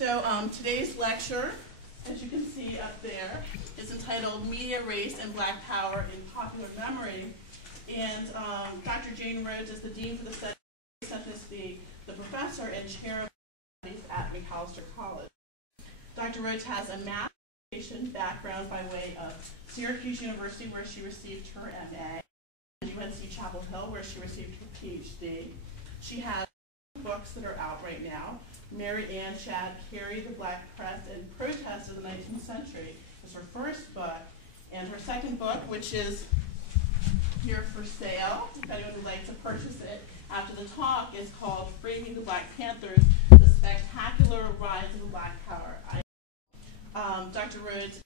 Today's lecture, as you can see up there, is entitled Media, Race, and Black Power in Popular Memory. And Dr. Jane Rhodes is the Dean for the Study of Ethnicity, the professor and chair of Humanities at Macalester College. Dr. Rhodes has a math education background by way of Syracuse University, where she received her MA, and UNC Chapel Hill, where she received her PhD. She has books that are out right now. Mary Ann Chad Carey, The Black Press and Protest of the 19th Century is her first book. And her second book, which is here for sale, if anyone would like to purchase it after the talk, is called Framing the Black Panthers, The Spectacular Rise of the Black Power. Dr. Rhodes,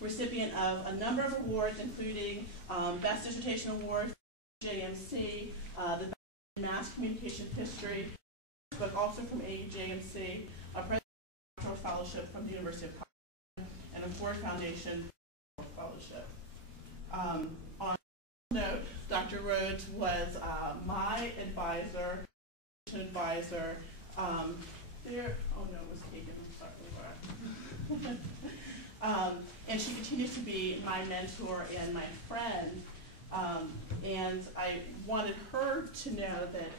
recipient of a number of awards, including Best Dissertation Award, JMC, the Mass Communication History, book also from AJMC, a Presidential Fellowship from the University of Colorado, and a Ford Foundation Fellowship. On note, Dr. Rhodes was my advisor, there, oh no, it was taken, I'm sorry. And she continues to be my mentor and my friend. And I wanted her to know that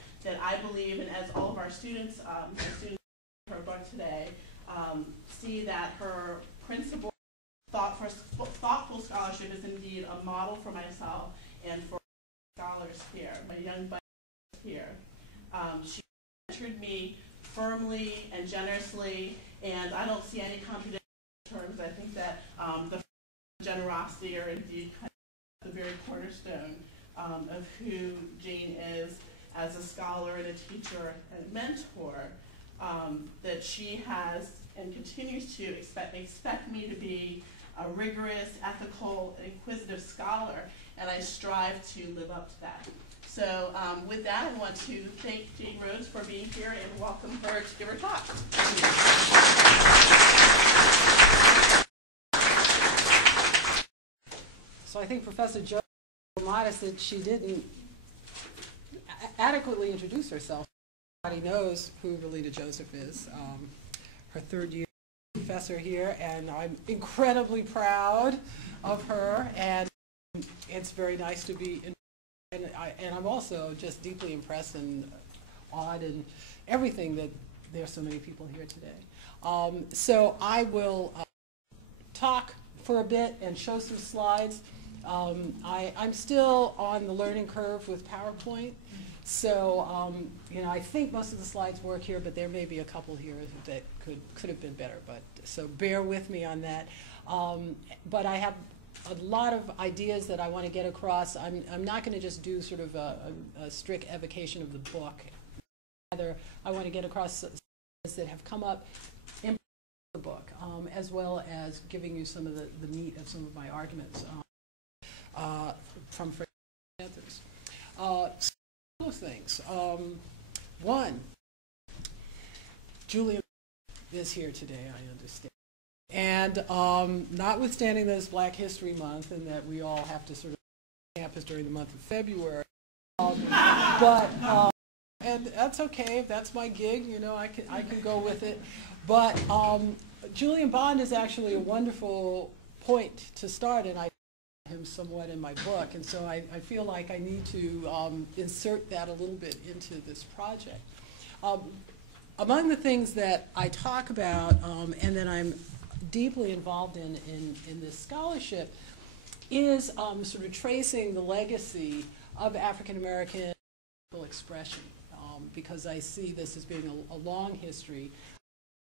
I believe, and as all of our students, students in her book today, see that her principle, thoughtful scholarship is indeed a model for myself and for scholars here, my young buddies here. She mentored me firmly and generously, and I don't see any contradiction in terms. I think that the generosity are indeed kind of the very cornerstone of who Jane is as a scholar and a teacher and mentor, that she has and continues to expect me to be a rigorous, ethical, and inquisitive scholar, and I strive to live up to that. So with that, I want to thank Jane Rhodes for being here and welcome her to give her talk. So I think Professor Jo modest that she didn't adequately introduce herself. Everybody knows who Relita Joseph is, her third year professor here, and I'm incredibly proud of her, and it's very nice to be in, and I'm also just deeply impressed and awed and everything that there's so many people here today. So I will talk for a bit and show some slides. I'm still on the learning curve with PowerPoint, so you know, I think most of the slides work here, but there may be a couple here that could have been better. But so bear with me on that. But I have a lot of ideas that I want to get across. I'm not going to just do sort of a strict evocation of the book. Rather, I want to get across things that have come up in the book, as well as giving you some of the meat of some of my arguments. From Panthers. A couple of things. One, Julia is here today, I understand. And notwithstanding that it's Black History Month and that we all have to sort of campus during the month of February, and that's okay, if that's my gig, you know, I can go with it. But Julian Bond is actually a wonderful point to start, and I him somewhat in my book, and so I feel like I need to insert that a little bit into this project. Among the things that I talk about and that I'm deeply involved in this scholarship is sort of tracing the legacy of African American expression, because I see this as being a long history,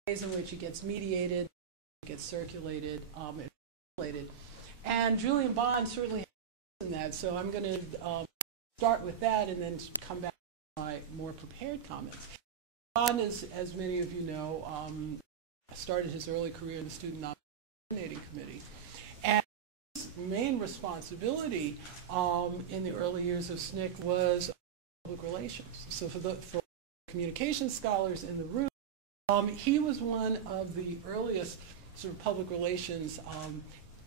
ways in which it gets mediated, gets circulated, and circulated. And Julian Bond certainly has in that, so I'm going to start with that and then come back to my more prepared comments. Bond, as many of you know, started his early career in the Student Nominating Committee. And his main responsibility in the early years of SNCC was public relations. So for communication scholars in the room, he was one of the earliest sort of public relations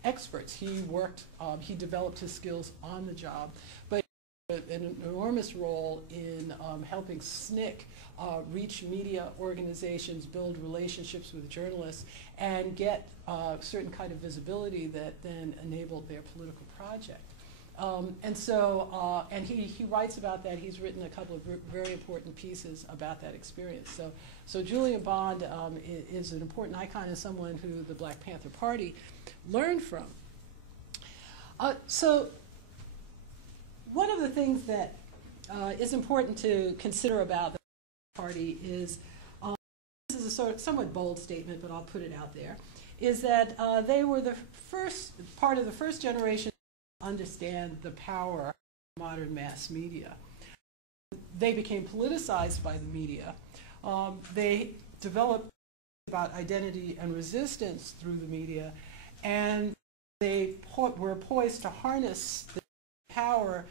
experts. He worked, he developed his skills on the job, but an enormous role in helping SNCC reach media organizations, build relationships with journalists, and get certain kind of visibility that then enabled their political project. And he writes about that. He's written a couple of very important pieces about that experience. So Julian Bond is an important icon and someone who the Black Panther Party learned from. So one of the things that is important to consider about the party is, this is a somewhat bold statement, but I'll put it out there, is that they were the first part of the first generation to understand the power of modern mass media. They became politicized by the media. They developed about identity and resistance through the media, and they were poised to harness the power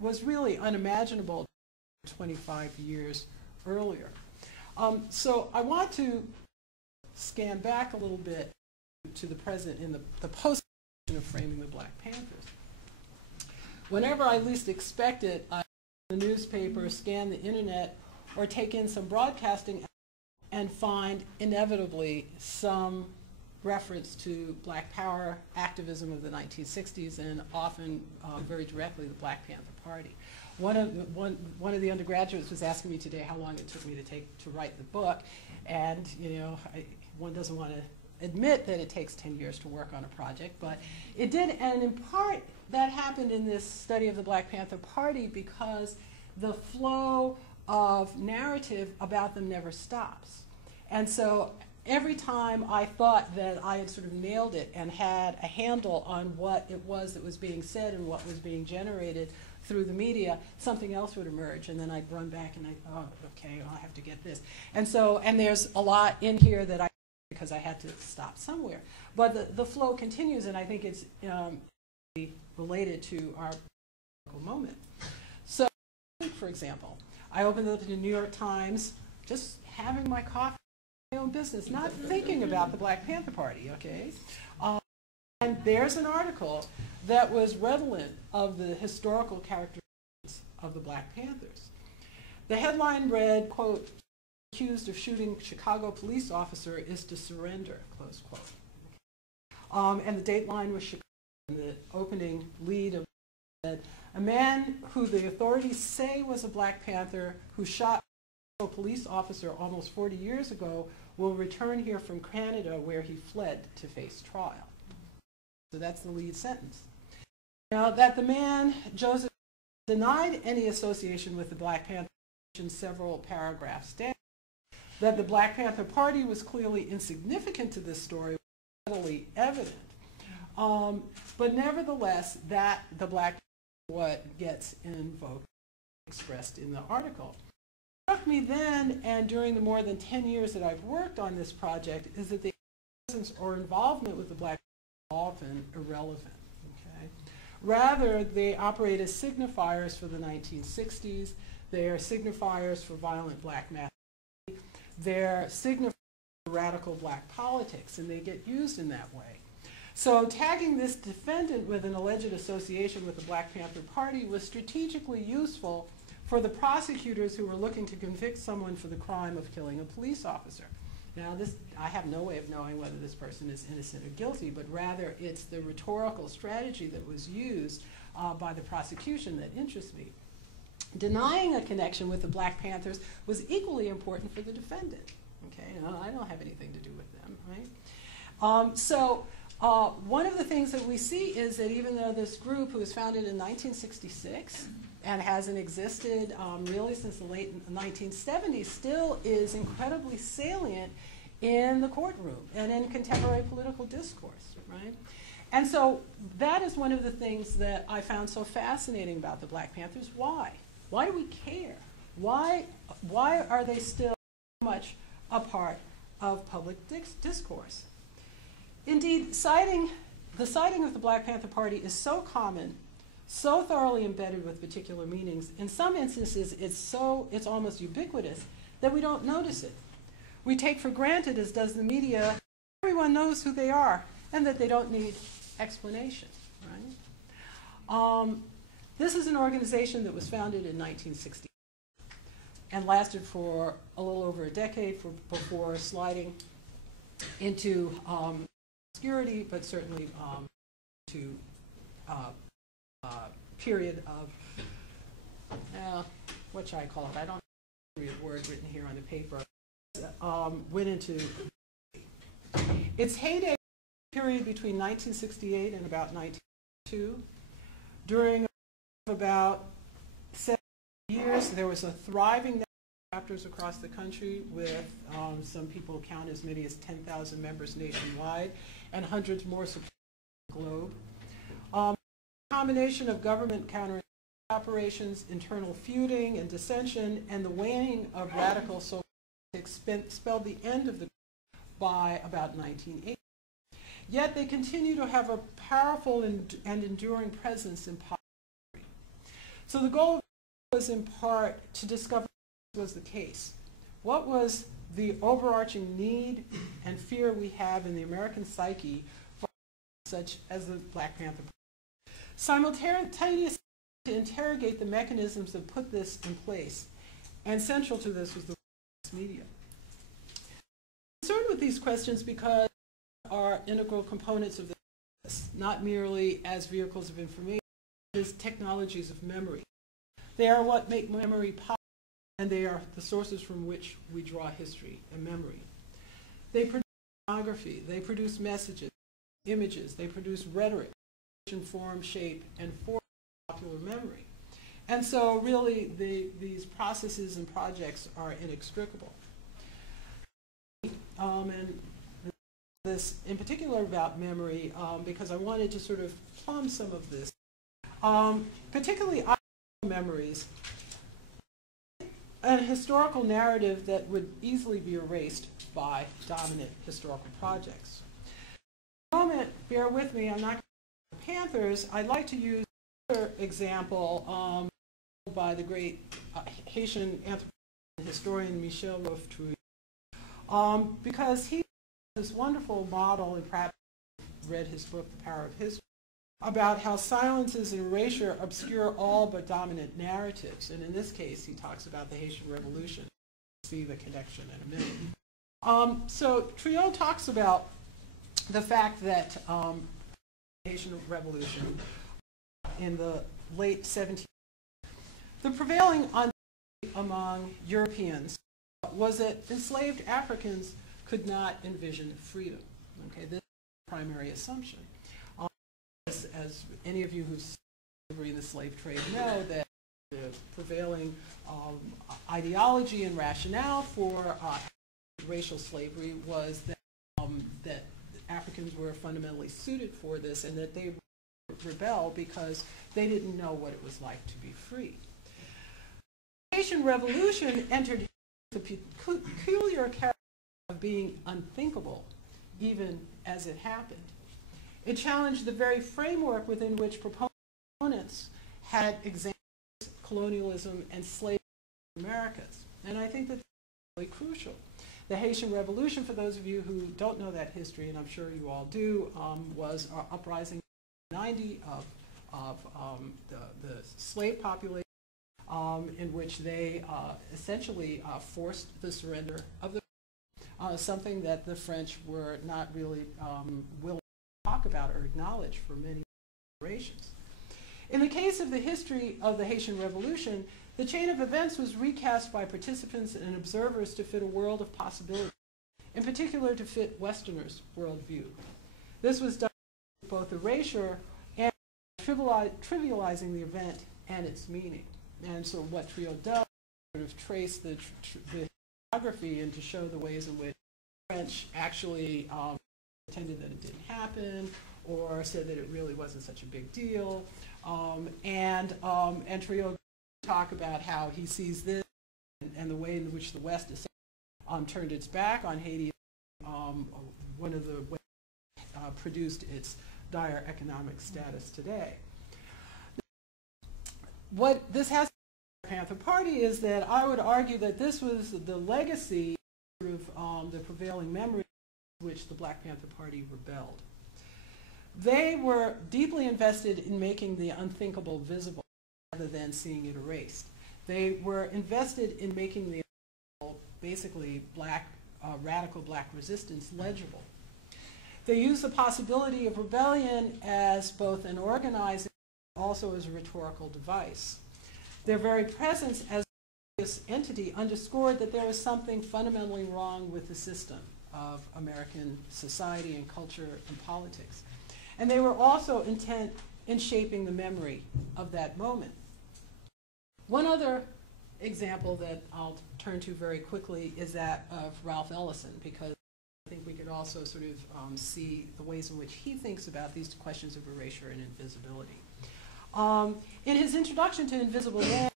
was really unimaginable 25 years earlier. So I want to scan back a little bit to the present in the post of framing the Black Panthers. Whenever I least expect it, I read the newspaper, scan the internet, or take in some broadcasting and find inevitably some reference to Black Power activism of the 1960s, and often very directly the Black Panther Party. One of the undergraduates was asking me today how long it took me to write the book, and one doesn't want to admit that it takes 10 years to work on a project, but it did, and in part that happened in this study of the Black Panther Party because the flow of narrative about them never stops. And so every time I thought that I had sort of nailed it and had a handle on what it was that was being said and what was being generated through the media, something else would emerge, and then I'd run back and oh, okay, well, I have to get this. And there's a lot in here that I, because I had to stop somewhere. But the flow continues, and I think it's related to our moment. So, for example, I opened up the New York Times, just having my coffee, my own business, not thinking about the Black Panther Party, okay? And there's an article that was redolent of the historical characteristics of the Black Panthers. The headline read, quote, "Accused of shooting Chicago police officer is to surrender," close quote. And the dateline was Chicago, and the opening lead of said, "A man who the authorities say was a Black Panther who shot a police officer almost 40 years ago will return here from Canada where he fled to face trial." So that's the lead sentence. Now that the man, Joseph, denied any association with the Black Panther several paragraphs down, that the Black Panther Party was clearly insignificant to this story was readily evident. But nevertheless, that the Black Panther what gets invoked, expressed in the article. What struck me then and during the more than 10 years that I've worked on this project is that the presence or involvement with the Black Panther is often irrelevant. Okay? Rather, they operate as signifiers for the 1960s. They are signifiers for violent Black mass. They're signifiers for radical Black politics, and they get used in that way. So tagging this defendant with an alleged association with the Black Panther Party was strategically useful for the prosecutors who were looking to convict someone for the crime of killing a police officer. Now, I have no way of knowing whether this person is innocent or guilty, but rather it's the rhetorical strategy that was used by the prosecution that interests me. Denying a connection with the Black Panthers was equally important for the defendant. Okay, no, I don't have anything to do with them, right? One of the things that we see is that even though this group, who was founded in 1966 and hasn't existed really since the late 1970s, still is incredibly salient in the courtroom and in contemporary political discourse, right? And so that is one of the things that I found so fascinating about the Black Panthers. Why? Why do we care? Why are they still so much a part of public discourse? Indeed, the citing of the Black Panther Party is so common, so thoroughly embedded with particular meanings. In some instances, it's almost ubiquitous that we don't notice it. We take for granted, as does the media, everyone knows who they are and that they don't need explanation, right? This is an organization that was founded in 1960 and lasted for a little over a decade before sliding into obscurity, but certainly to period of, what should I call it? I don't have a word written here on the paper. Went into its heyday period between 1968 and about 1992. During about 7 years, there was a thriving network of chapters across the country with some people count as many as 10,000 members nationwide and hundreds more supporting the globe. A combination of government counter operations, internal feuding and dissension, and the waning of radical social politics spelled the end of the by about 1980. Yet they continue to have a powerful and enduring presence in politics. So the goal was in part to discover what was the case. What was the overarching need and fear we have in the American psyche for such as the Black Panther Party? Simultaneously, to interrogate the mechanisms that put this in place, and central to this was the media. I'm concerned with these questions because they are integral components of this, not merely as vehicles of information, but as technologies of memory. They are what make memory possible, and they are the sources from which we draw history and memory. They produce iconography, they produce messages, images, they produce rhetoric, form, shape, and form popular memory. And so really these processes and projects are inextricable. And this in particular about memory, because I wanted to sort of plumb some of this, particularly memories, a historical narrative that would easily be erased by dominant historical projects. For a moment, bear with me, I'm not going to the Panthers. I'd like to use another example by the great Haitian anthropologist and historian Michel Rouftrui, because he has this wonderful model, and perhaps read his book, The Power of History, about how silences and erasure obscure all but dominant narratives. And in this case, he talks about the Haitian Revolution. We'll see the connection in a minute. So Triot talks about the fact that the Haitian Revolution in the late 17th, the prevailing among Europeans was that enslaved Africans could not envision freedom. Okay, this is the primary assumption. As any of you who've seen slavery in the slave trade know, that the prevailing ideology and rationale for racial slavery was that, that Africans were fundamentally suited for this, and that they would rebel because they didn't know what it was like to be free. The Haitian Revolution entered the peculiar character of being unthinkable, even as it happened. It challenged the very framework within which proponents had examined colonialism and slavery in the Americas. And I think that's really crucial. The Haitian Revolution, for those of you who don't know that history, and I'm sure you all do, was an uprising in 1990 of the slave population, in which they essentially forced the surrender of the something that the French were not really willing to talk about or acknowledge for many generations. In the case of the history of the Haitian Revolution, the chain of events was recast by participants and observers to fit a world of possibility, in particular to fit Westerners' worldview. This was done with both erasure and trivializing the event and its meaning. And so what Triot does is sort of trace the geography and to show the ways in which the French actually pretended that it didn't happen, or said that it really wasn't such a big deal. And Triot talk about how he sees this and the way in which the West turned its back on Haiti, one of the ways produced its dire economic status today. What this has to do with the Panther Party is that I would argue that this was the legacy of the prevailing memory in which the Black Panther Party rebelled. They were deeply invested in making the unthinkable visible. rather than seeing it erased. They were invested in making the basically radical black resistance legible. They used the possibility of rebellion as both an organizing and also as a rhetorical device. Their very presence as this entity underscored that there was something fundamentally wrong with the system of American society and culture and politics. And they were also intent in shaping the memory of that moment. One other example that I'll turn to very quickly is that of Ralph Ellison, because I think we could also sort of see the ways in which he thinks about these questions of erasure and invisibility. In his introduction to Invisible Man,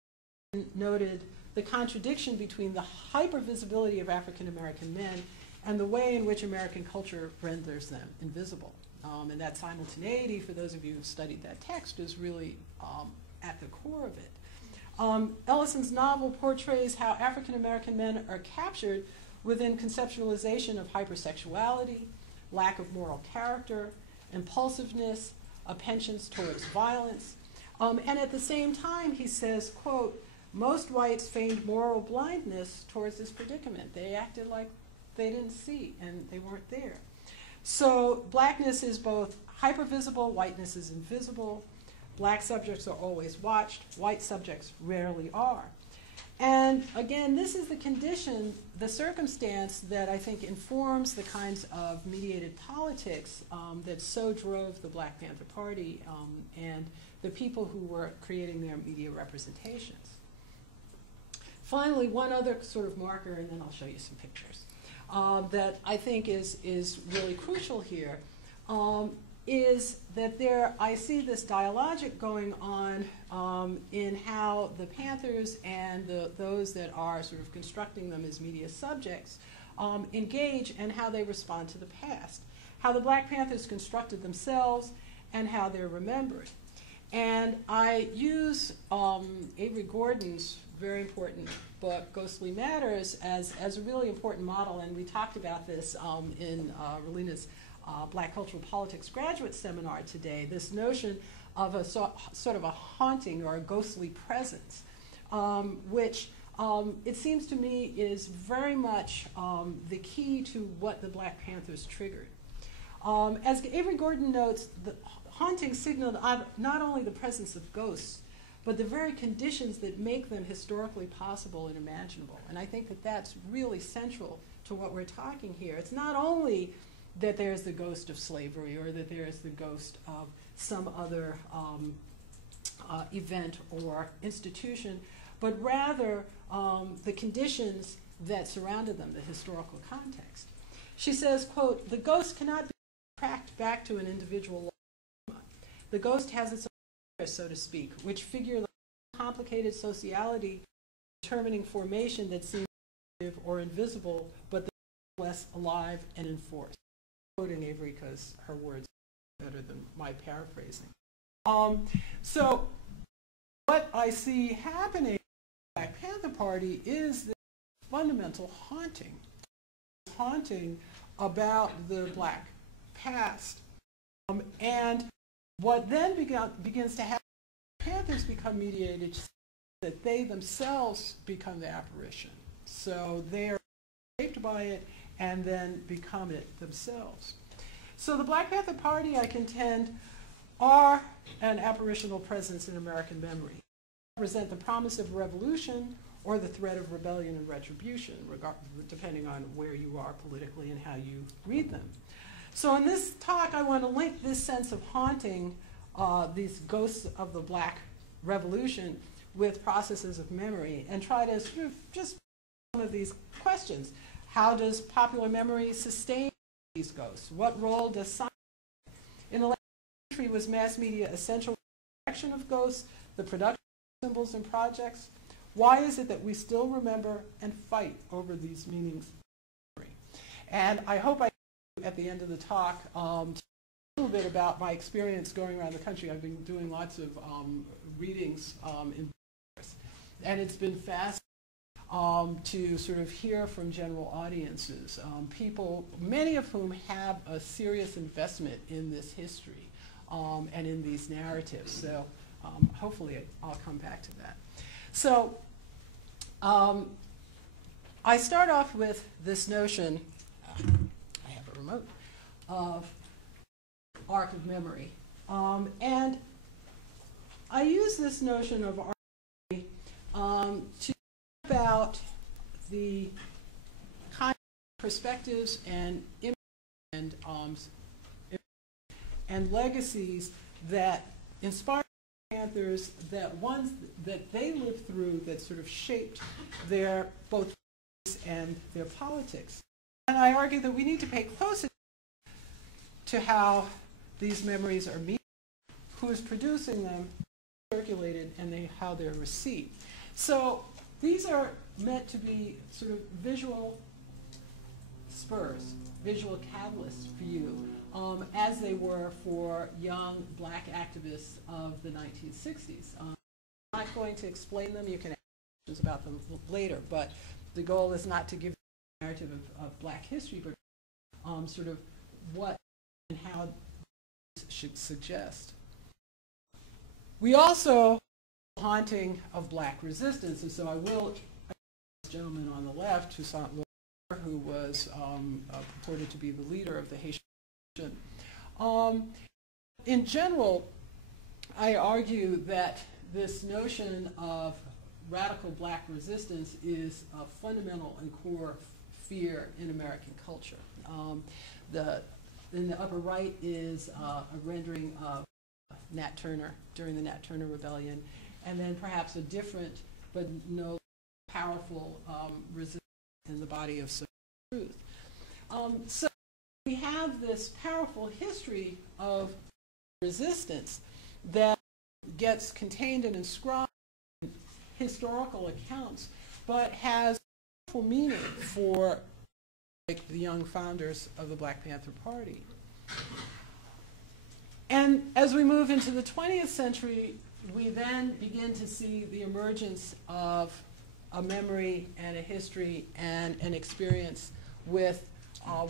he noted the contradiction between the hypervisibility of African American men and the way in which American culture renders them invisible. And that simultaneity, for those of you who've studied that text, is really at the core of it. Ellison's novel portrays how African American men are captured within conceptualization of hypersexuality, lack of moral character, impulsiveness, a penchant towards violence. And at the same time, he says, quote, most whites feigned moral blindness towards this predicament. They acted like they didn't see and they weren't there. So blackness is both hypervisible, whiteness is invisible. Black subjects are always watched, white subjects rarely are. And again, this is the condition, the circumstance that I think informs the kinds of mediated politics that so drove the Black Panther Party and the people who were creating their media representations. Finally, one other sort of marker, and then I'll show you some pictures, that I think is really crucial here, is that I see this dialogic going on in how the Panthers and those that are sort of constructing them as media subjects engage and how they respond to the past, how the Black Panthers constructed themselves and how they're remembered. And I use Avery Gordon's very important book, Ghostly Matters, as a really important model, and we talked about this in Relina's Black Cultural Politics graduate seminar today, this notion of a sort of a haunting or a ghostly presence, which it seems to me is very much the key to what the Black Panthers triggered. As Avery Gordon notes, the haunting signaled not only the presence of ghosts, but the very conditions that make them historically possible and imaginable. And I think that that's really central to what we're talking here. It's not only that there's the ghost of slavery or that there's the ghost of some other event or institution, but rather the conditions that surrounded them, the historical context. She says, quote, the ghost cannot be tracked back to an individual life. The ghost has its own, so to speak, which figure like complicated sociality determining formation that seems or invisible, but less alive and enforced. Quoting Avery because her words are better than my paraphrasing. So what I see happening in the Black Panther Party is this fundamental haunting about the Black past. And what then begins to happen, Panthers become mediated, that they themselves become the apparition. So they are shaped by it and then become it themselves. So the Black Panther Party, I contend, are an apparitional presence in American memory. They represent the promise of revolution or the threat of rebellion and retribution, depending on where you are politically and how you read them. So in this talk, I want to link this sense of haunting, these ghosts of the Black Revolution, with processes of memory and try to sort of just some of these questions. How does popular memory sustain these ghosts? What role does science play? In the last century, was mass media essential for the protection of ghosts, the production of symbols and projects? Why is it that we still remember and fight over these meanings of memory? And I hope at the end of the talk, a little bit about my experience going around the country. I've been doing lots of readings in Paris, and it's been fascinating to sort of hear from general audiences, people, many of whom have a serious investment in this history and in these narratives. So hopefully I'll come back to that. So I start off with this notion, I have a remote, of arc of memory. And I use this notion of arc of memory to talk about the kind of perspectives and legacies that inspire Panthers, that ones that they lived through that sort of shaped their both and their politics. And I argue that we need to pay close attention to how these memories are made, who is producing them, circulated, and how they're received. So these are meant to be sort of visual spurs, visual catalysts for you, as they were for young black activists of the 1960s. I'm not going to explain them. You can ask questions about them later, but the goal is not to give a narrative of black history, but sort of what and how should suggest. We also haunting of black resistance, and so I will this gentleman on the left, Toussaint Louverture, who was purported to be the leader of the Haitian Revolution. In general, I argue that this notion of radical black resistance is a fundamental and core fear in American culture. In the upper right is a rendering of Nat Turner during the Nat Turner Rebellion, and then perhaps a different but no powerful resistance in the body of social truth. So we have this powerful history of resistance that gets contained and inscribed in historical accounts, but has powerful meaning for the young founders of the Black Panther Party. And as we move into the 20th century, we then begin to see the emergence of a memory and a history and an experience with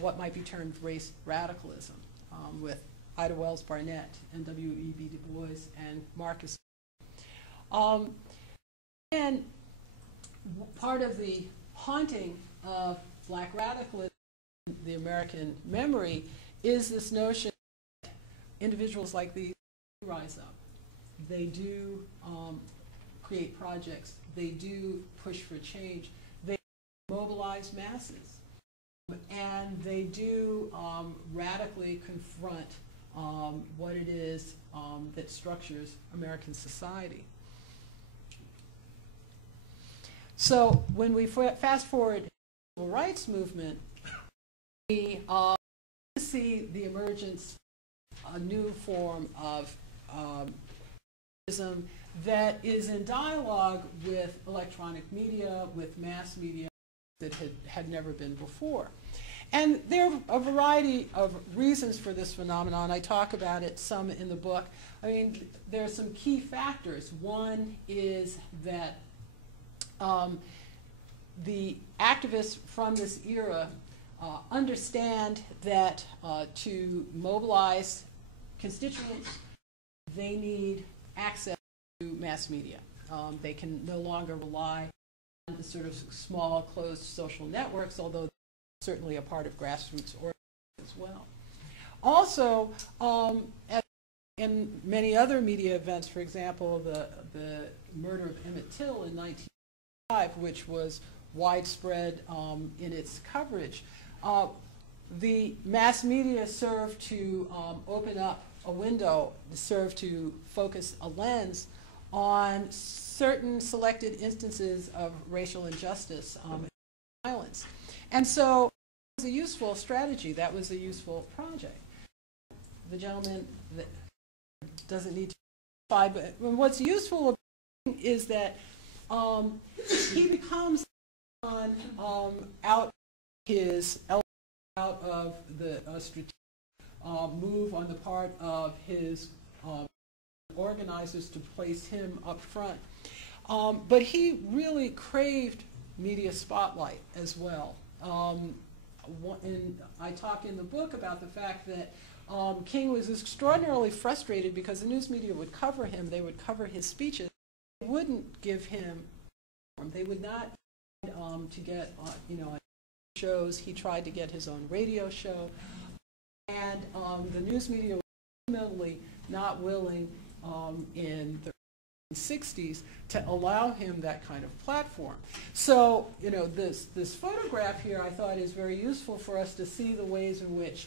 what might be termed race radicalism, with Ida Wells Barnett and W.E.B. Du Bois and Marcus. And part of the haunting of black radicalism in the American memory is this notion that individuals like these rise up. They do create projects. They do push for change. They mobilize masses. And they do radically confront what it is that structures American society. So when we fast forward to the civil rights movement, we see the emergence of a new form of that is in dialogue with electronic media, with mass media that had never been before. And there are a variety of reasons for this phenomenon. I talk about it some in the book. I mean, there are some key factors. One is that the activists from this era understand that to mobilize constituents, they need access to mass media. They can no longer rely on the sort of small, closed social networks, although they're certainly a part of grassroots organizing as well. Also, in many other media events, for example, the murder of Emmett Till in 1995, which was widespread in its coverage, the mass media served to open up a window, served to focus a lens on certain selected instances of racial injustice and violence. And so it was a useful strategy. That was a useful project. The gentleman that doesn't need to testify, but what's useful about him is that he becomes out of the strategic move on the part of his organizers to place him up front. But he really craved media spotlight as well. I talk in the book about the fact that King was extraordinarily frustrated because the news media would cover him. They would cover his speeches. They wouldn't give him, they would not to get, shows. He tried to get his own radio show. And the news media was ultimately not willing in the 60s to allow him that kind of platform. So, this photograph here I thought is very useful for us to see the ways in which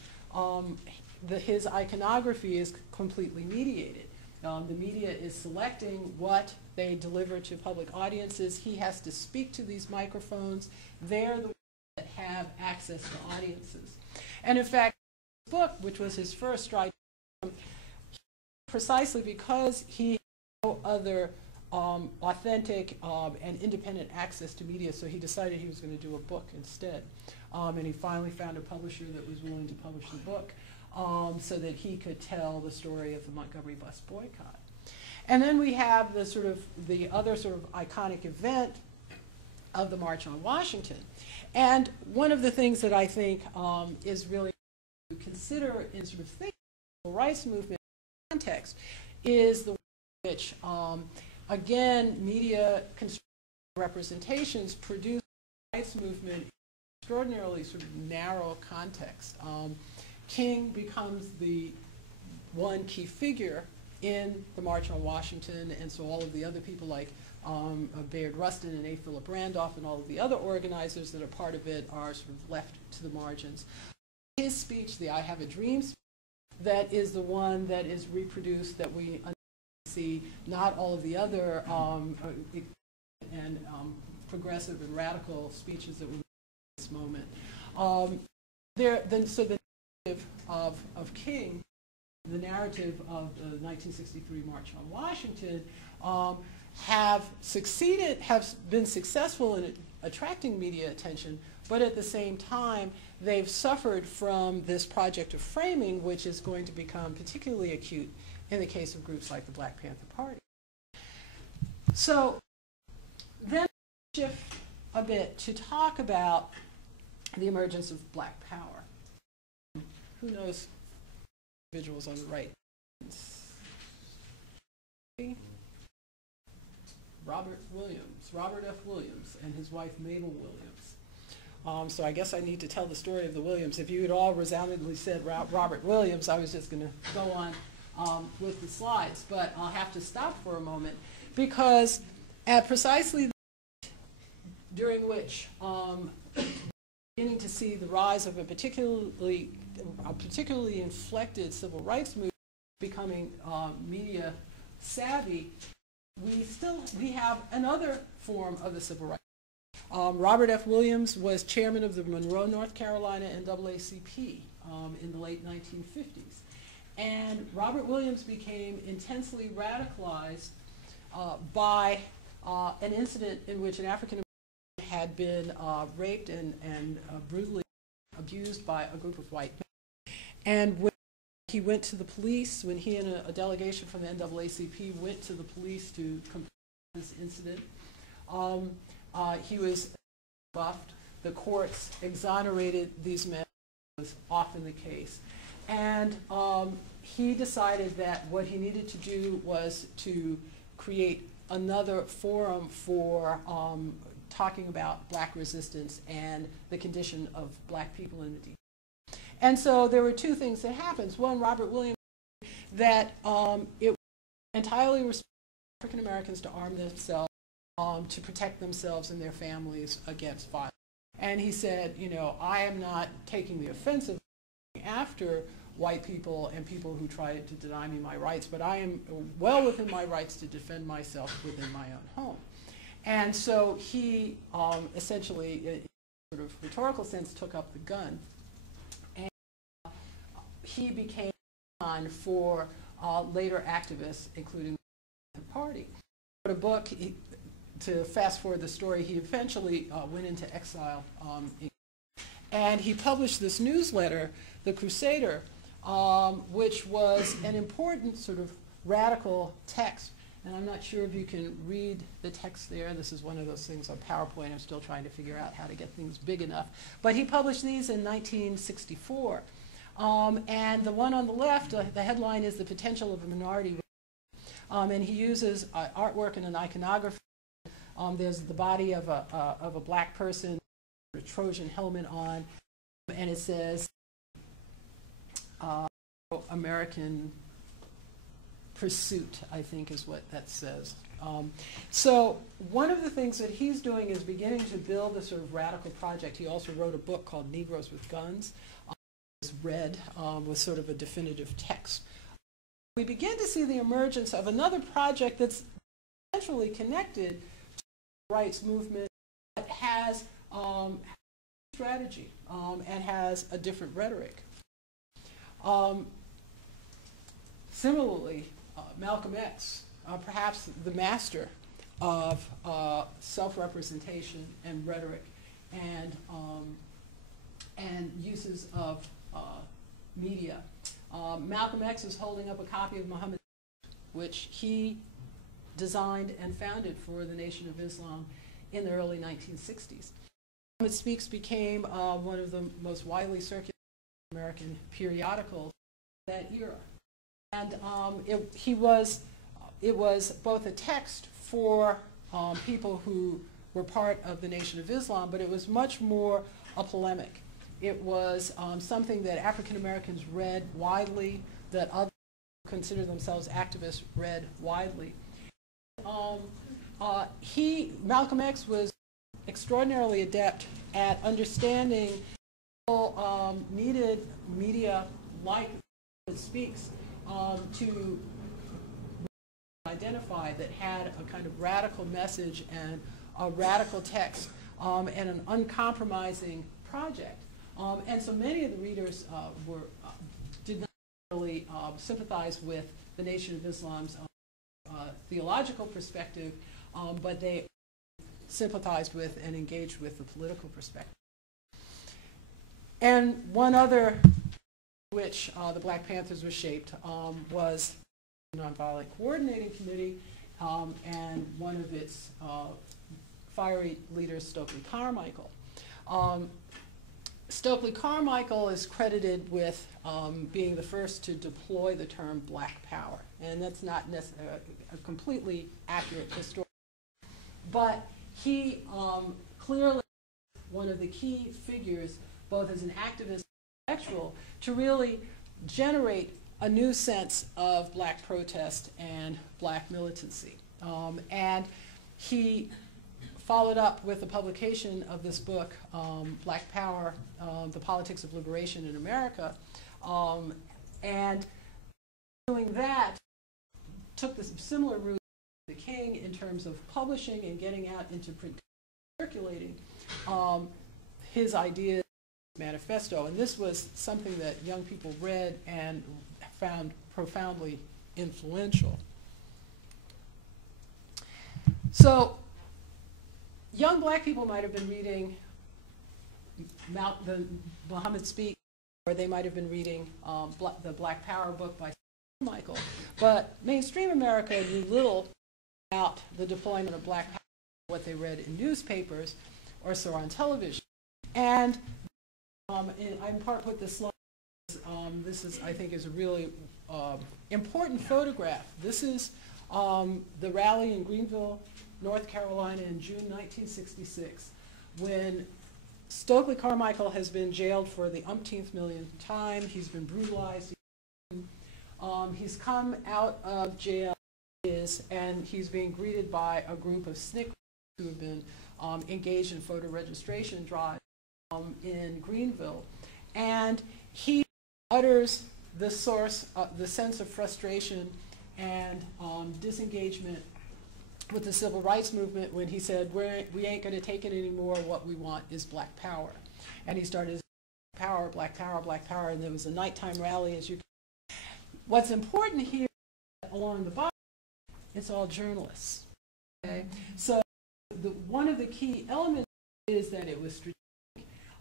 his iconography is completely mediated. The media is selecting what they deliver to public audiences. He has to speak to these microphones. They're the ones that have access to audiences. And in fact, this book, which was his first strike, precisely because he had no other authentic and independent access to media, so he decided he was going to do a book instead. And he finally found a publisher that was willing to publish the book so that he could tell the story of the Montgomery bus boycott. And then we have the other sort of iconic event of the March on Washington. And one of the things that I think is really to consider in sort of thinking the civil rights movement context is the way in which, again, media representations produce the rights movement in extraordinarily sort of narrow context. King becomes the one key figure in the March on Washington, and so all of the other people like Bayard Rustin and A. Philip Randolph and all of the other organizers that are part of it are sort of left to the margins. His speech, the I Have a Dream speech, that is the one that is reproduced that we see, not all of the other progressive and radical speeches that we make at this moment. So the narrative of King, the narrative of the 1963 March on Washington, have been successful in attracting media attention, but at the same time, they've suffered from this project of framing, which is going to become particularly acute in the case of groups like the Black Panther Party. So then shift a bit to talk about the emergence of Black power. Who knows individuals on the right? Robert F. Williams, and his wife Mabel Williams. So I guess I need to tell the story of the Williams. If you had all resoundingly said Robert Williams, I was just going to go on with the slides. But I'll have to stop for a moment because at precisely the during which beginning to see the rise of a particularly inflected civil rights movement becoming media savvy, we have another form of the civil rights. Robert F. Williams was chairman of the Monroe, North Carolina NAACP in the late 1950s. And Robert Williams became intensely radicalized by an incident in which an African American had been raped and brutally abused by a group of white men. And when he went to the police, when he and a delegation from the NAACP went to the police to confront this incident, he was buffed. The courts exonerated these men, as was often the case. And he decided that what he needed to do was to create another forum for talking about Black resistance and the condition of Black people in the deep. And so there were two things that happened. One, Robert Williams that it was entirely responsible for African Americans to arm themselves to protect themselves and their families against violence. And he said, I am not taking the offensive after white people and people who try to deny me my rights, but I am well within my rights to defend myself within my own home. And so he essentially, in a sort of rhetorical sense, took up the gun. And he became on for later activists, including the party. He wrote a book. To fast forward the story, he eventually went into exile. And he published this newsletter, The Crusader, which was an important sort of radical text And I'm not sure if you can read the text there. This is one of those things on PowerPoint. I'm still trying to figure out how to get things big enough. But he published these in 1964. And the one on the left, the headline is The Potential of a Minority. And he uses artwork and an iconography. There's the body of a black person, a Trojan helmet on, and it says, American Pursuit, I think is what that says. So one of the things that he's doing is beginning to build a sort of radical project. He also wrote a book called Negroes with Guns. It's read with sort of a definitive text. We begin to see the emergence of another project that's essentially connected to the rights movement, but has strategy and has a different rhetoric. Similarly, Malcolm X, perhaps the master of self-representation and rhetoric and uses of media. Malcolm X is holding up a copy of Muhammad, which he designed and founded for the Nation of Islam in the early 1960s. Muhammad Speaks became one of the most widely circulated American periodicals of that era. And it was both a text for people who were part of the Nation of Islam, but it was much more a polemic. It was something that African Americans read widely, that others who consider themselves activists read widely. Malcolm X was extraordinarily adept at understanding people needed media like It Speaks to identify that had a kind of radical message and a radical text and an uncompromising project. And so many of the readers did not really sympathize with the Nation of Islam's theological perspective, but they sympathized with and engaged with the political perspective. And one other which the Black Panthers were shaped was the Nonviolent Coordinating Committee, and one of its fiery leaders, Stokely Carmichael. Stokely Carmichael is credited with being the first to deploy the term Black Power, and that's not a completely accurate historical. But he clearly one of the key figures, both as an activist and intellectual, to really generate a new sense of black protest and black militancy. And he followed up with the publication of this book, Black Power, The Politics of Liberation in America. And doing that, took this similar route to the King in terms of publishing and getting out into print, circulating his ideas, manifesto. And this was something that young people read and found profoundly influential. So young black people might have been reading the Muhammad Speaks, or they might have been reading the Black Power book by Michael. But mainstream America knew little about the deployment of black power, what they read in newspapers or saw on television. And I in part put this slide. This is, I think, is a really important photograph. This is the rally in Greenville, North Carolina in June 1966, when Stokely Carmichael has been jailed for the umpteenth millionth time. He's been brutalized. He's come out of jail, and he's being greeted by a group of SNCC who have been engaged in voter registration drives in Greenville. And he utters the sense of frustration and disengagement with the civil rights movement when he said, we ain't going to take it anymore, what we want is black power. And he started power, black power, black power, and there was a nighttime rally. As you can. What's important here along the bottom, it's all journalists. Okay? So one of the key elements is that it was strategic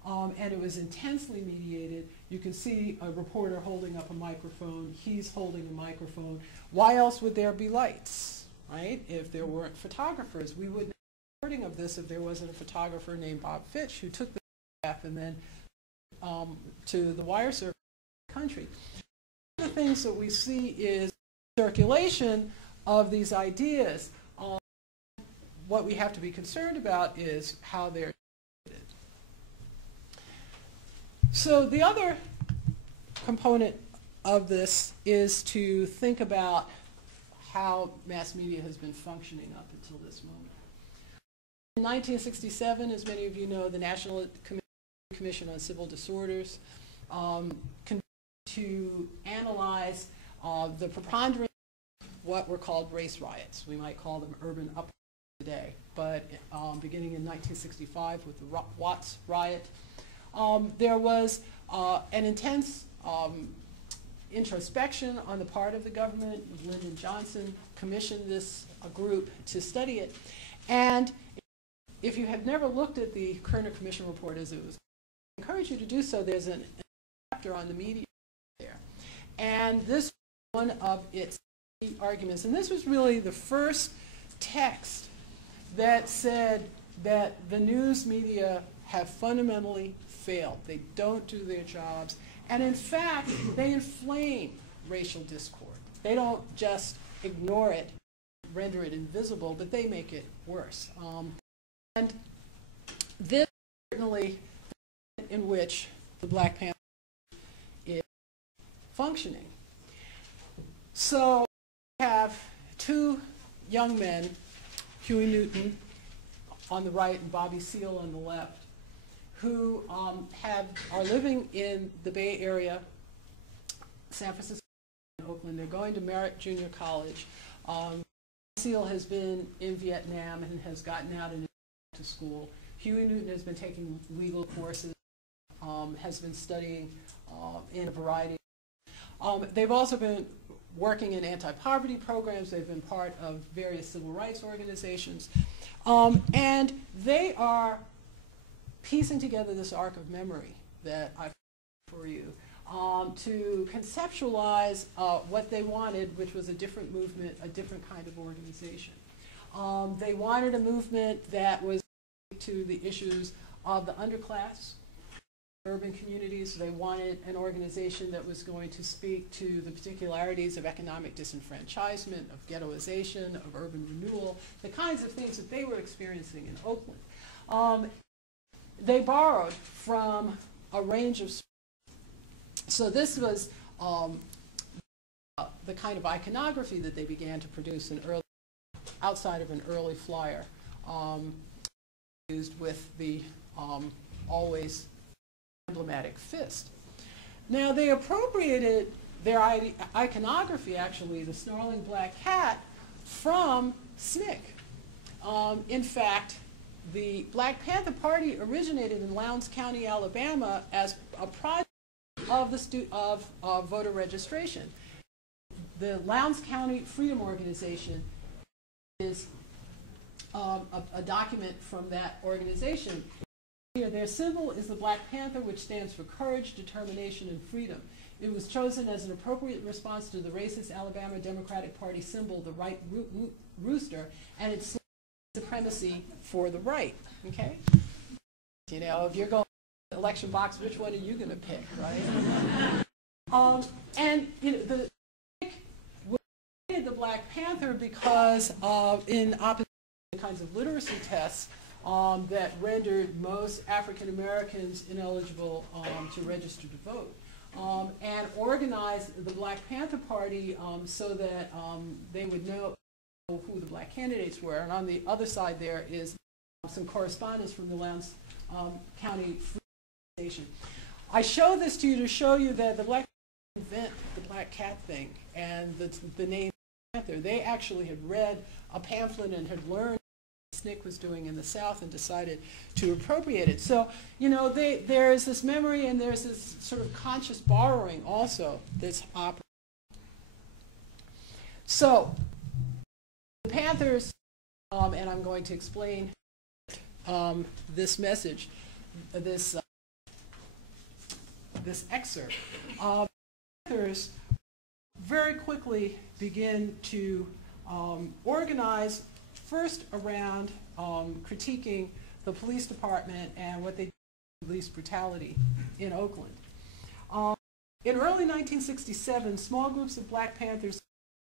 and it was intensely mediated. You can see a reporter holding up a microphone. He's holding a microphone. Why else would there be lights? right? If there weren't photographers, we wouldn't have recording of this if there wasn't a photographer named Bob Fitch who took the photograph and then to the wire service in the country. One of the things that we see is circulation of these ideas. What we have to be concerned about is how they're distributed. So the other component of this is to think about how mass media has been functioning up until this moment. In 1967, as many of you know, the National Commission on Civil Disorders convened to analyze the preponderance of what were called race riots. We might call them urban uprisings today, but beginning in 1965 with the Watts riot, there was an intense introspection on the part of the government. Lyndon Johnson commissioned this group to study it. And if you have never looked at the Kerner Commission report as it was, I encourage you to do so. There's a chapter on the media there. And this was one of its arguments. And this was really the first text that said that the news media have fundamentally failed. They don't do their jobs. And in fact, they inflame racial discord. They don't just ignore it, render it invisible, but they make it worse. And this is certainly in which the Black Panther is functioning. So we have two young men, Huey Newton on the right and Bobby Seale on the left, who are living in the Bay Area, San Francisco and Oakland. They're going to Merritt Junior College. Seale has been in Vietnam and has gotten out and is to school. Huey Newton has been taking legal courses, has been studying in a variety. They've also been working in anti-poverty programs. They've been part of various civil rights organizations. And they are piecing together this arc of memory that I've for you to conceptualize what they wanted, which was a different movement, a different kind of organization. They wanted a movement that was to the issues of the underclass, urban communities. They wanted an organization that was going to speak to the particularities of economic disenfranchisement, of ghettoization, of urban renewal, the kinds of things that they were experiencing in Oakland. They borrowed from a range of, so this was the kind of iconography that they began to produce in early, outside of an early flyer, used with the always emblematic fist. Now they appropriated their iconography, actually, the snarling black cat, from SNCC. In fact, the Black Panther Party originated in Lowndes County, Alabama, as a project of the voter registration. The Lowndes County Freedom Organization is a document from that organization. Here, their symbol is the Black Panther, which stands for courage, determination, and freedom. It was chosen as an appropriate response to the racist Alabama Democratic Party symbol, the white rooster, and its supremacy for the right. Okay? You know, if you're going to the election box, which one are you going to pick, right? And you know, the Black Panther because in opposition to the kinds of literacy tests that rendered most African Americans ineligible to register to vote, and organized the Black Panther Party so that they would know who the black candidates were. And on the other side there is some correspondence from the Lowndes County Freedom Organization. I show this to you to show you that the Black Panther didn't invent the black cat thing and the name Panther. They actually had read a pamphlet and had learned what SNCC was doing in the South and decided to appropriate it. So, you know, there is this memory and there's this sort of conscious borrowing also that's operating. So, the Panthers, and I'm going to explain this message, this excerpt. The Panthers very quickly begin to organized first around critiquing the police department and what they did with police brutality in Oakland. In early 1967, small groups of Black Panthers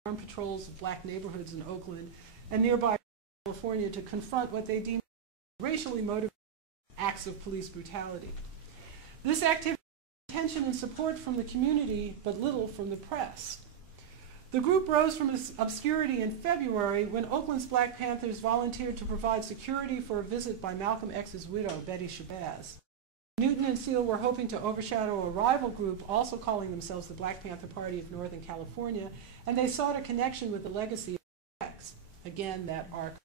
armed patrols of black neighborhoods in Oakland and nearby California to confront what they deemed racially motivated acts of police brutality. This activity had attention and support from the community, but little from the press. The group rose from obscurity in February when Oakland's Black Panthers volunteered to provide security for a visit by Malcolm X's widow, Betty Shabazz. Newton and Seal were hoping to overshadow a rival group also calling themselves the Black Panther Party of Northern California, and they sought a connection with the legacy of X. Again, that arc.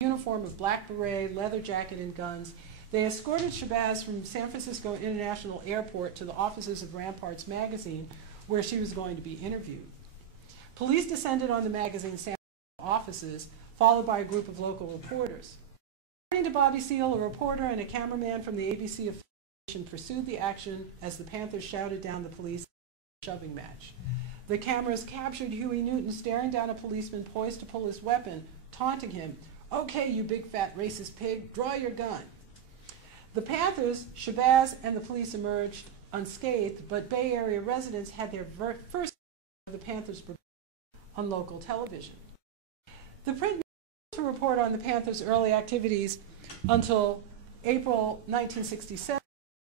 Uniform of black beret, leather jacket, and guns, they escorted Shabazz from San Francisco International Airport to the offices of Ramparts magazine, where she was going to be interviewed. Police descended on the magazine's offices, followed by a group of local reporters. According to Bobby Seale, a reporter and a cameraman from the ABC affiliation pursued the action as the Panthers shouted down the police in a shoving match. The cameras captured Huey Newton staring down a policeman poised to pull his weapon, taunting him, "Okay, you big fat racist pig, draw your gun." The Panthers, Shabazz, and the police emerged unscathed, but Bay Area residents had their first of the Panthers on local television. The print media to report on the Panthers' early activities until April 1967,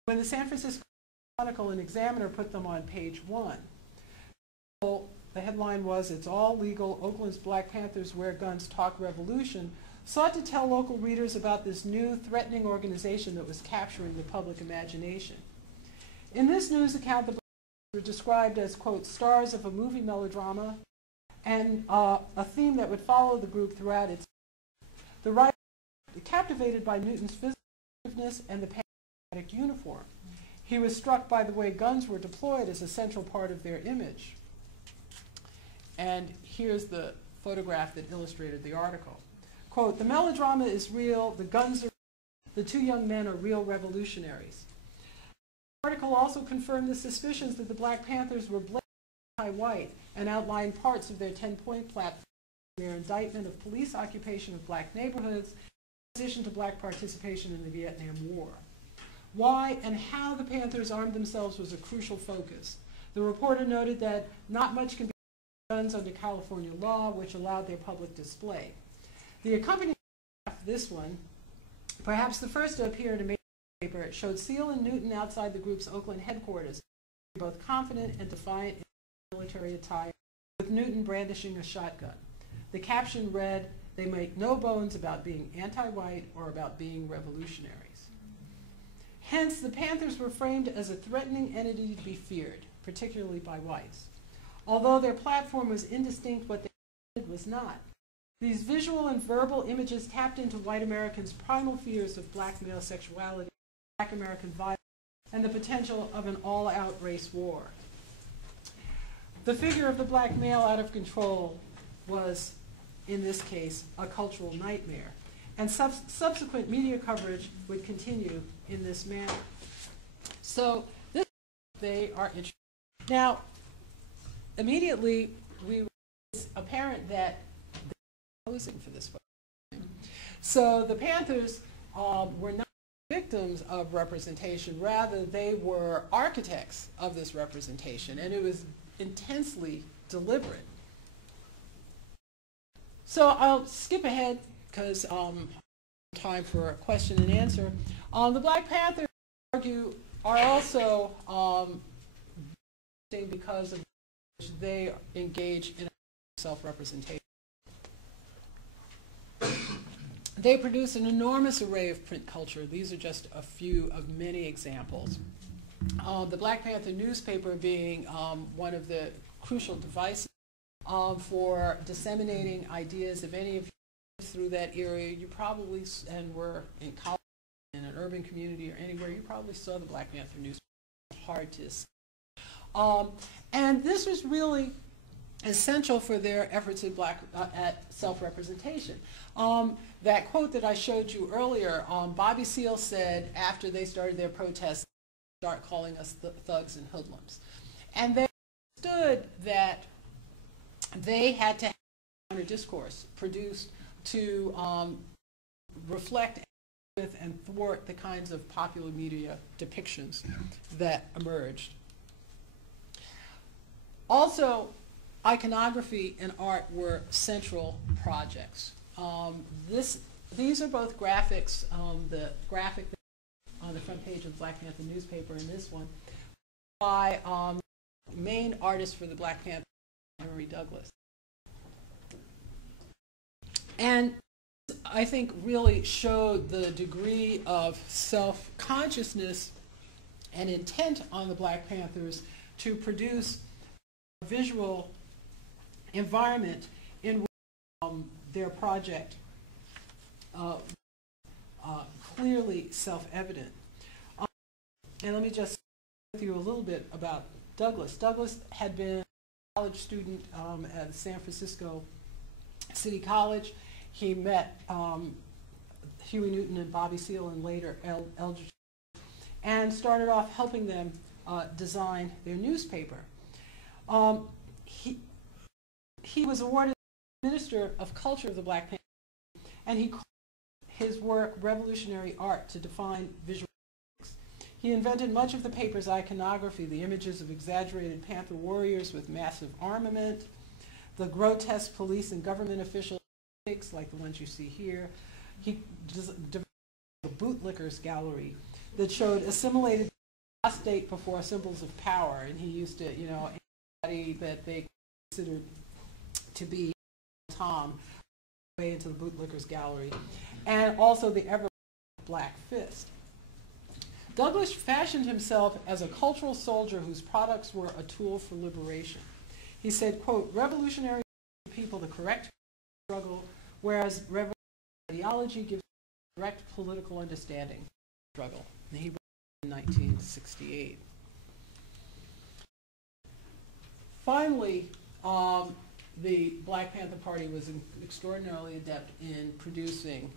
when the San Francisco Chronicle and Examiner put them on page 1. The headline was, "It's all legal, Oakland's Black Panthers wear guns, talk revolution," sought to tell local readers about this new threatening organization that was capturing the public imagination. In this news account, the Black Panthers were described as, quote, stars of a movie melodrama, and a theme that would follow the group throughout its life. The writer was captivated by Newton's physicalness and the patriotic uniform. He was struck by the way guns were deployed as a central part of their image. And here's the photograph that illustrated the article. Quote, "The melodrama is real, the guns are real, the two young men are real revolutionaries." The article also confirmed the suspicions that the Black Panthers were blatantly anti-white and outlined parts of their 10-point platform, their indictment of police occupation of black neighborhoods, in addition to black participation in the Vietnam War. Why and how the Panthers armed themselves was a crucial focus. The reporter noted that not much can be done with guns under California law, which allowed their public display. The accompanying photograph, this one, perhaps the first to appear in a major paper, showed Seale and Newton outside the group's Oakland headquarters, both confident and defiant in military attire, with Newton brandishing a shotgun. The caption read, "They make no bones about being anti-white or about being revolutionaries." Hence, the Panthers were framed as a threatening entity to be feared, particularly by whites. Although their platform was indistinct, what they did was not. These visual and verbal images tapped into white Americans' primal fears of black male sexuality, black American violence, and the potential of an all-out race war. The figure of the black male out of control was, in this case, a cultural nightmare, and subsequent media coverage would continue in this manner. So they are interested. Now, immediately, it's apparent that posing for this photo. So the Panthers were not victims of representation, rather they were architects of this representation, and it was intensely deliberate. So I'll skip ahead because time for a question and answer. The Black Panthers, argue, are also because of which they engage in self-representation. They produce an enormous array of print culture. These are just a few of many examples. The Black Panther newspaper being one of the crucial devices for disseminating ideas. If any of you lived through that area, you probably, and were in college, in an urban community or anywhere, you probably saw the Black Panther newspaper. Hard to see. And this was really essential for their efforts at self-representation. That quote that I showed you earlier, Bobby Seale said after they started their protests, start calling us thugs and hoodlums. And they understood that they had to have a discourse produced to reflect with and thwart the kinds of popular media depictions that emerged. Also, iconography and art were central projects. These are both graphics, the graphic on the front page of the Black Panther newspaper and this one, by main artist for the Black Panther, Henry Douglas. And I think really showed the degree of self-consciousness and intent on the Black Panthers to produce a visual environment in which their project clearly self-evident. And let me just share with you a little bit about Douglas. Douglas had been a college student at San Francisco City College. He met Huey Newton and Bobby Seale and later Eldridge, and started off helping them design their newspaper. He was awarded Minister of Culture of the Black Panther, and he called his work revolutionary art to define visual ethics. He invented much of the paper's iconography, the images of exaggerated Panther warriors with massive armament, the grotesque police and government officials like the ones you see here. He developed a bootlickers gallery that showed assimilated state before symbols of power, and he used to, anybody that they considered to be Tom way into the bootlickers gallery, and also the ever Black Fist. Douglas fashioned himself as a cultural soldier whose products were a tool for liberation. He said, quote, revolutionary people the correct struggle, whereas revolutionary ideology gives direct political understanding of the struggle. And he wrote in 1968. Finally, the Black Panther Party was extraordinarily adept in producing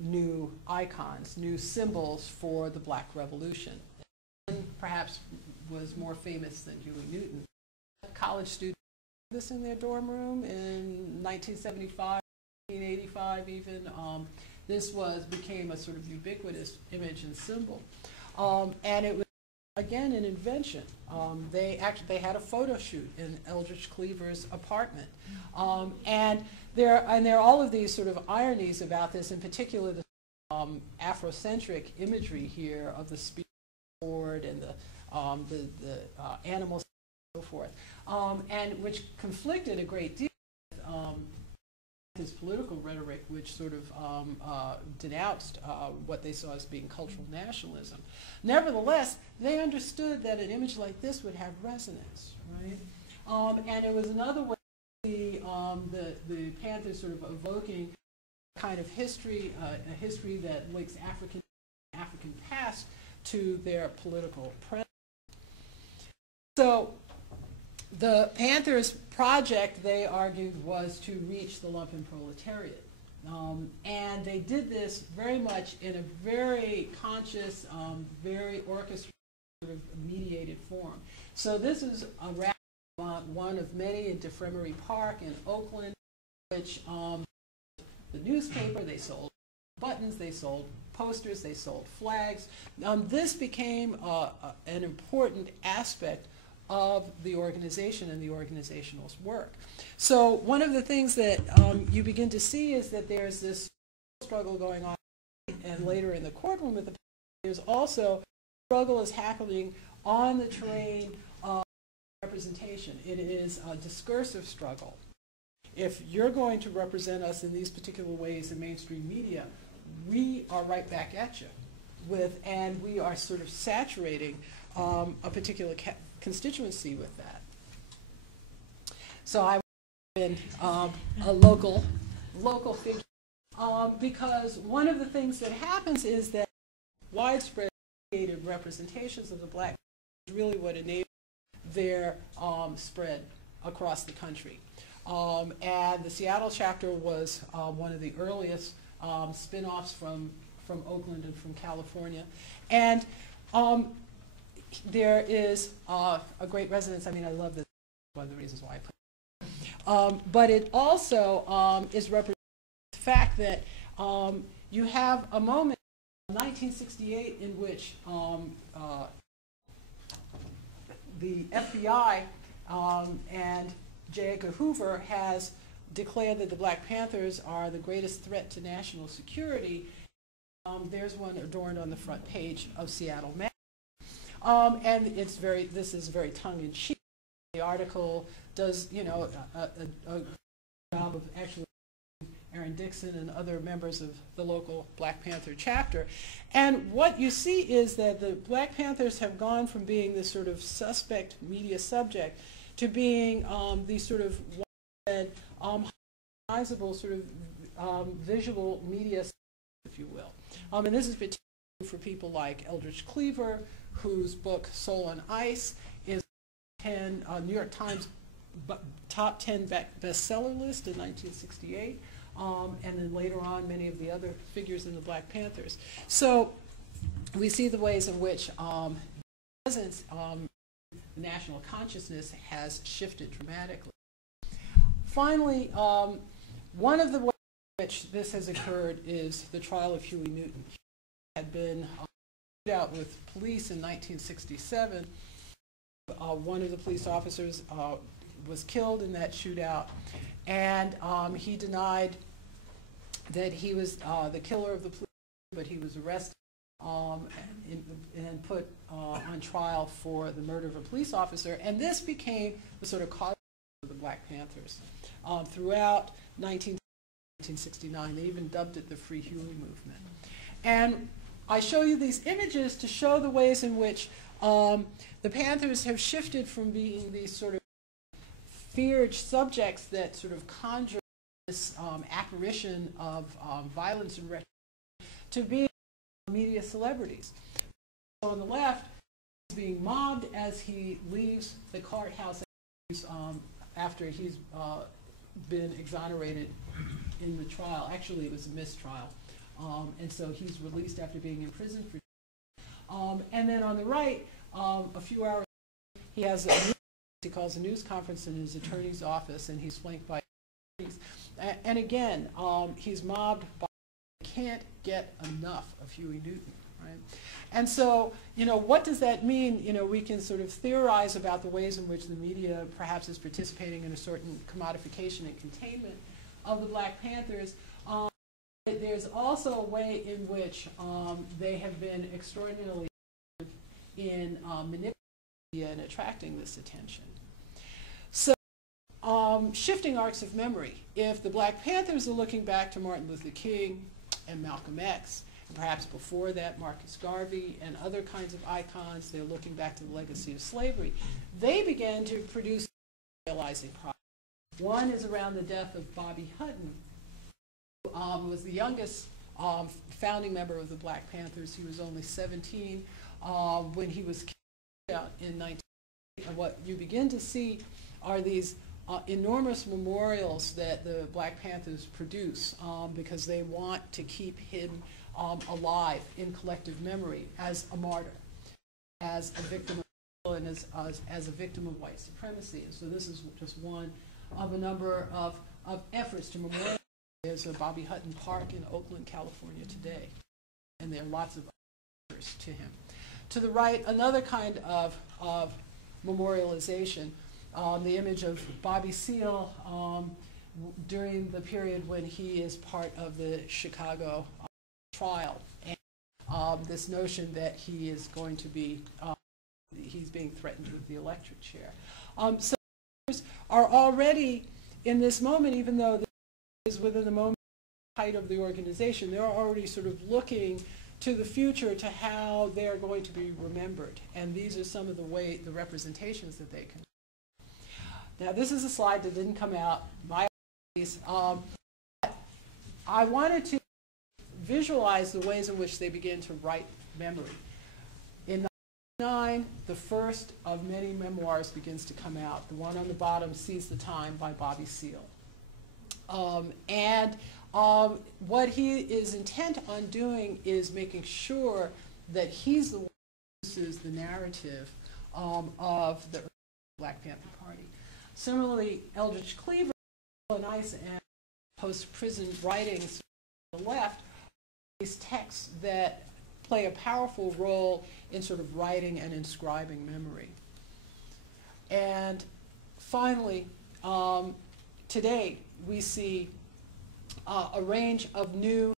new icons, new symbols for the Black Revolution. And perhaps was more famous than Huey Newton. College students did this in their dorm room in 1975, 1985 even. This became a sort of ubiquitous image and symbol. And it was, again, an invention. They had a photo shoot in Eldridge Cleaver's apartment. And there are all of these sort of ironies about this, in particular the Afrocentric imagery here of the spearboard and the animals and so forth, and which conflicted a great deal with his political rhetoric, which sort of denounced what they saw as being cultural nationalism. Nevertheless, they understood that an image like this would have resonance, right? And it was another way the Panthers sort of evoking a kind of history, a history that links African past to their political present. So the Panthers' project, they argued, was to reach the lumpen proletariat. And they did this very much in a very conscious, very orchestrated, sort of mediated form. So this is a rally, one of many in DeFremery Park in Oakland, which the newspaper, they sold buttons, they sold posters, they sold flags. This became an important aspect of the organization and the organizational's work. So one of the things that you begin to see is that there's this struggle going on, and later in the courtroom with the there's also struggle is happening on the terrain of representation. It is a discursive struggle. If you're going to represent us in these particular ways in mainstream media, we are right back at you and we are sort of saturating a particular constituency with that. So I've been a local figure because one of the things that happens is that widespread representations of the Black is really what enabled their spread across the country. And the Seattle chapter was one of the earliest spin-offs from Oakland and from California. And there is a great resonance. I mean, I love this. One of the reasons why I put But it also is represented by the fact that you have a moment in 1968 in which the FBI and J. Edgar Hoover has declared that the Black Panthers are the greatest threat to national security. There's one adorned on the front page of Seattle Magazine. And this is very tongue-in-cheek. The article does, a job of actually Aaron Dixon and other members of the local Black Panther chapter. And what you see is that the Black Panthers have gone from being this sort of suspect media subject to being these sort of recognizable sort of visual media, if you will. And this is particularly for people like Eldridge Cleaver, whose book Soul on Ice is New York Times top 10 bestseller list in 1968. And then later on, many of the other figures in the Black Panthers. So we see the ways in which presence, national consciousness has shifted dramatically. Finally, one of the ways in which this has occurred is the trial of Huey Newton. He had been shot out with police in 1967. One of the police officers was killed in that shootout, and he denied that he was the killer of the police, but he was arrested and put on trial for the murder of a police officer, and this became the sort of cause of the Black Panthers. Throughout 1969, they even dubbed it the Free Huey movement. And I show you these images to show the ways in which the Panthers have shifted from being these sort of feared subjects that sort of conjure this apparition of violence and retribution to being media celebrities. So on the left, he's being mobbed as he leaves the courthouse after he's been exonerated in the trial. Actually, it was a mistrial. And so he's released after being in prison for and then on the right, a few hours later, he has he calls a news conference in his attorney's office, and he's flanked by attorneys. And again, he's mobbed by, can't get enough of Huey Newton, right? And so, what does that mean? We can sort of theorize about the ways in which the media perhaps is participating in a certain commodification and containment of the Black Panthers. There's also a way in which they have been extraordinarily in manipulating media and attracting this attention. So, shifting arcs of memory. If the Black Panthers are looking back to Martin Luther King and Malcolm X, and perhaps before that Marcus Garvey and other kinds of icons, they're looking back to the legacy of slavery. They began to produce realizing products. One is around the death of Bobby Hutton, who was the youngest founding member of the Black Panthers. He was only 17 when he was killed out in 1980. And what you begin to see are these enormous memorials that the Black Panthers produce because they want to keep him alive in collective memory as a martyr, as a victim of and as a victim of white supremacy. And so this is just one of a number of efforts to memorialize. There's a Bobby Hutton Park in Oakland, California today, and there are lots of others to him. To the right, another kind of memorialization, the image of Bobby Seale during the period when he is part of the Chicago trial, and this notion that he is going to be, he's being threatened with the electric chair. So are already in this moment, even though this is within the moment height of the organization, they're already sort of looking to the future to how they're going to be remembered. And these are some of the representations that they can. Now this is a slide that didn't come out. My I wanted to visualize the ways in which they began to write memory. In 1999, the first of many memoirs begins to come out. The one on the bottom, Seize the Time, by Bobby Seale. What he is intent on doing is making sure that he's the one who produces the narrative of the Black Panther Party. Similarly, Eldridge Cleaver nice and post-prison writings on the left, these texts that play a powerful role in sort of writing and inscribing memory. And finally, today we see a range of new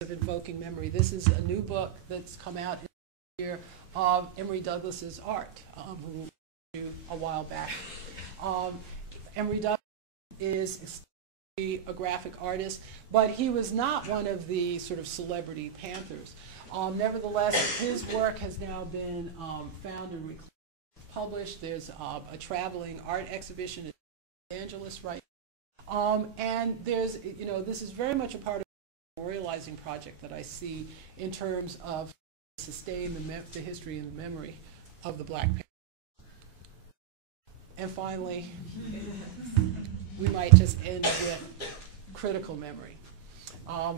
of invoking memory. This is a new book that's come out in the year of Emory Douglas's art, who we a while back. Emory Douglas is a graphic artist, but he was not one of the sort of celebrity Panthers. Nevertheless, his work has now been found and published. There's a traveling art exhibition in Los Angeles right now. And there's, this is very much a part of the memorializing project that I see in terms of sustain the history and the memory of the Black Panther. And finally, we might just end with critical memory.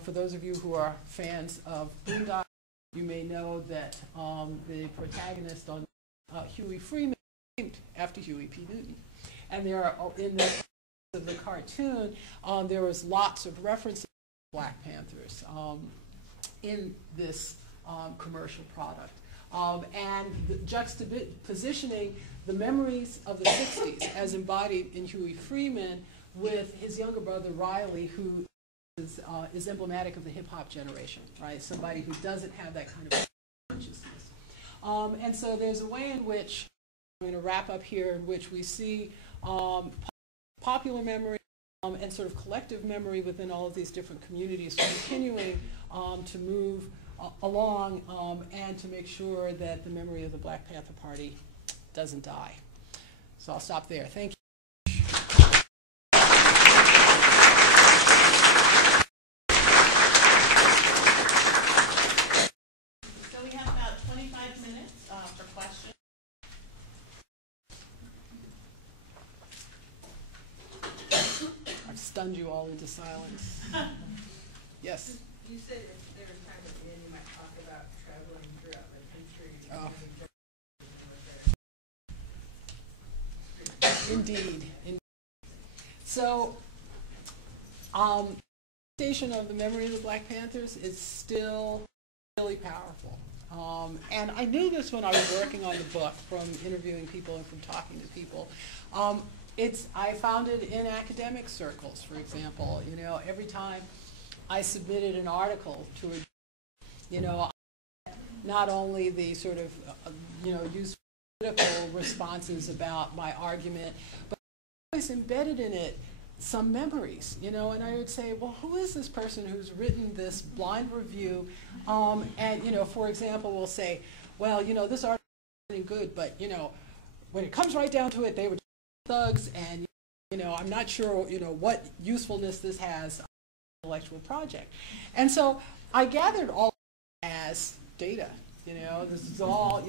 For those of you who are fans of Boondock, you may know that the protagonist on Huey Freeman is named after Huey P. Newton. And there are, in the cartoon, there was lots of references to Black Panthers in this commercial product. And the juxtapositioning the memories of the 60s as embodied in Huey Freeman with his younger brother Riley, who is emblematic of the hip-hop generation, right? Somebody who doesn't have that kind of consciousness. And so there's a way in which, I'm going to wrap up here, in which we see popular memory and sort of collective memory within all of these different communities continuing to move along and to make sure that the memory of the Black Panther Party doesn't die. So I'll stop there. Thank you. So we have about 25 minutes for questions. I've stunned you all into silence. Yes? You said if there was time at the end, you might talk about traveling throughout the country. Indeed. So, station of the memory of the Black Panthers is still really powerful. And I knew this when I was working on the book, from interviewing people and from talking to people. I found it in academic circles, for example. Every time I submitted an article to a, not only the sort of, useful critical responses about my argument, but I always embedded in it some memories, and I would say, well, who is this person who's written this blind review? And, for example, we'll say, well, this article isn't good, but, when it comes right down to it, they were thugs, and, I'm not sure, what usefulness this has on the intellectual project. And so I gathered all as data, this is all,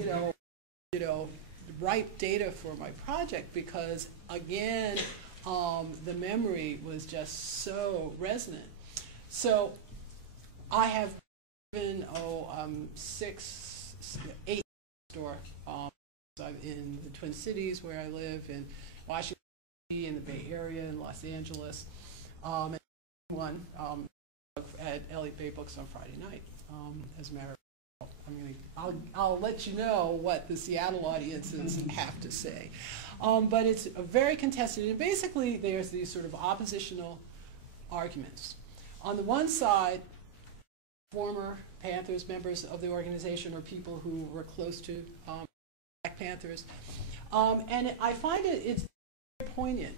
ripe data for my project, because again, the memory was just so resonant. So I have been 8 store in the Twin Cities where I live, in Washington D.C., in the Bay Area, in Los Angeles, and one at Elliott Bay Books on Friday night. As a matter of I'll let you know what the Seattle audiences have to say. But it's very contested, and basically there's these sort of oppositional arguments. On the one side, former Panthers, members of the organization, or people who were close to Black Panthers. And I find it's very poignant.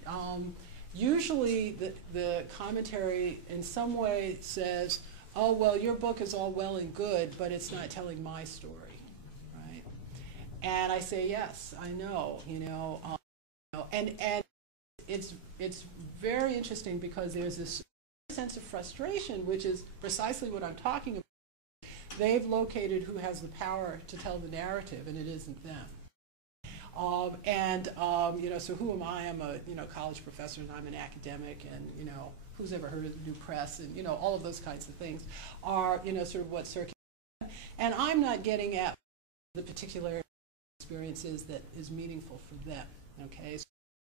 Usually the commentary in some way says, oh, well, your book is all well and good, but it's not telling my story, right? And I say, yes, I know, and it's very interesting, because there's this sense of frustration, which is precisely what I'm talking about. They've located who has the power to tell the narrative, and it isn't them. So who am I? I'm a college professor, and I'm an academic, and who's ever heard of the New Press, and all of those kinds of things are sort of what circulate. And I'm not getting at the particular experiences that is meaningful for them. Okay.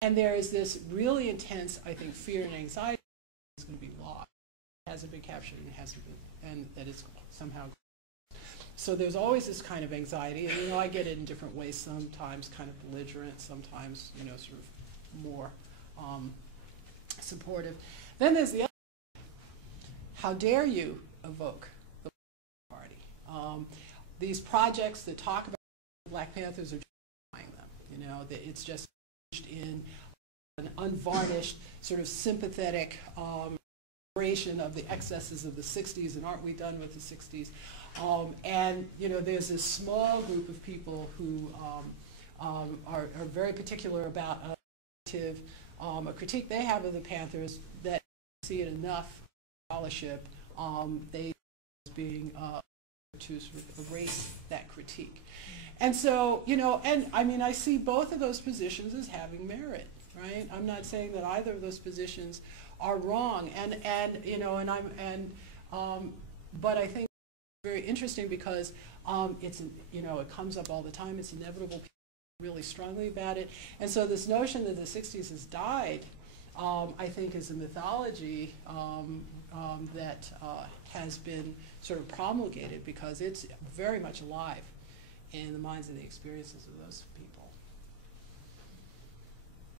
And there is this really intense, I think, fear and anxiety is going to be lost, hasn't been captured and hasn't been, and that it's somehow. So there's always this kind of anxiety, and I get it in different ways. Sometimes kind of belligerent, sometimes sort of more supportive. Then there's the other. How dare you evoke the party? These projects that talk about Black Panthers are justifying them. It's just in an unvarnished, sort of sympathetic narration of the excesses of the 60s, and aren't we done with the 60s? And there's this small group of people who are very particular about a critique they have of the Panthers that see it enough scholarship, they being to sort of erase that critique. And so, and I mean, I see both of those positions as having merit, right? I'm not saying that either of those positions are wrong, but I think it's very interesting because it comes up all the time. It's inevitable. People feel really strongly about it, and so this notion that the 60s has died, I think, is a mythology that has been sort of promulgated because it's very much alive in the minds and the experiences of those people.